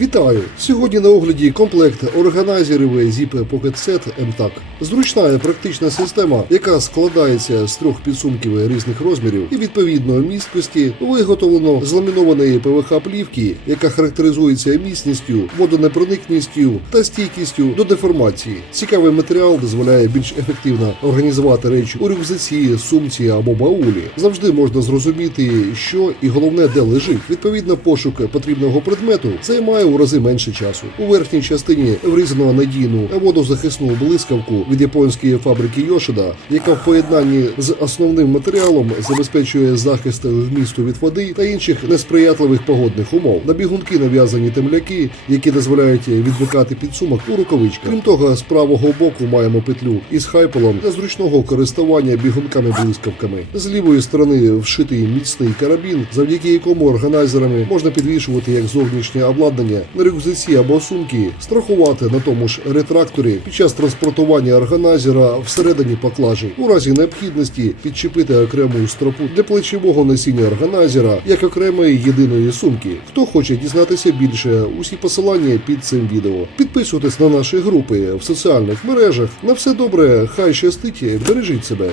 Вітаю! Сьогодні на огляді комплект органайзерів Zip Pocket Set MTAC. Зручна і практична система, яка складається з трьох підсумків різних розмірів і відповідно місткості, виготовлено з ламінованої ПВХ плівки, яка характеризується міцністю, водонепроникністю та стійкістю до деформації. Цікавий матеріал дозволяє більш ефективно організувати речі у рюкзаці, сумці або баулі. Завжди можна зрозуміти, що і головне, де лежить. Відповідно, пошук потрібного предмету займає у рази менше часу. У верхній частині врізано надійну водозахисну блискавку від японської фабрики Йошида, яка в поєднанні з основним матеріалом забезпечує захист вмісту від води та інших несприятливих погодних умов. На бігунки нав'язані темляки, які дозволяють відмикати підсумок у рукавичках. Крім того, з правого боку маємо петлю із хайполом для зручного користування бігунками-блискавками. З лівої сторони вшитий міцний карабін, завдяки якому органайзерами можна підвішувати як зовнішнє обладнання на рюкзаці або сумки, страхувати на тому ж ретракторі під час транспортування органайзера всередині поклажі. У разі необхідності підчепити окрему стропу для плечового носіння органайзера як окремої єдиної сумки. Хто хоче дізнатися більше, усі посилання під цим відео. Підписуйтесь на наші групи в соціальних мережах. На все добре, хай щастить, бережіть себе.